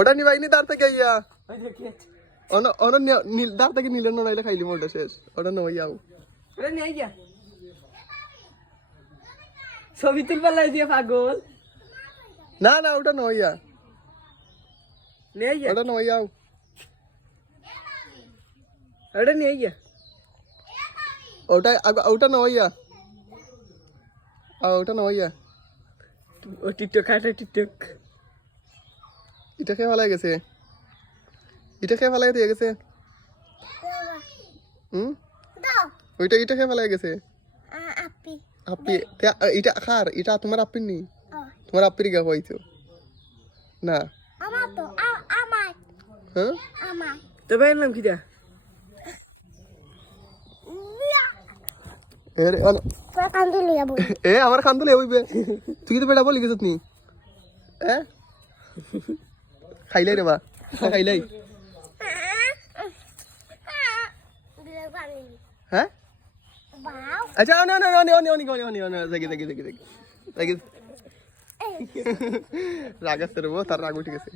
ওটা নিবাইনি দাঁড় থেকে ইয়া দাঁড় থেকে নিলে না নাইলে খাইলি ওটা শেষ ওটা নই যাও ছবি তুলবার লাই দিয়ে পাগল না না ওটা নই যা নিয়ে যা ওটা নই যাও ওটা নিয়ে যা ওটা ওটা নই যা ওটা নই যা ও টিকটক খাটা টিকটক এটা খেয়ে ভালো গেছে এটা খেয়ে ভালো গেছে ওইটা এটা খেয়ে ভালো গেছে আপি এটা খার এটা তোমার আপির নি তোমার আপির গা হইছো না হ্যাঁ তবে এর নাম কি দা এ আমার কান্দুলে হইবে তুই তো বেটা বলি গেছ নি খাইলাই রে বা খাইলাই হ্যাঁ আচ্ছা না না না রাগ আসছে রে তার রাগ উঠে গেছে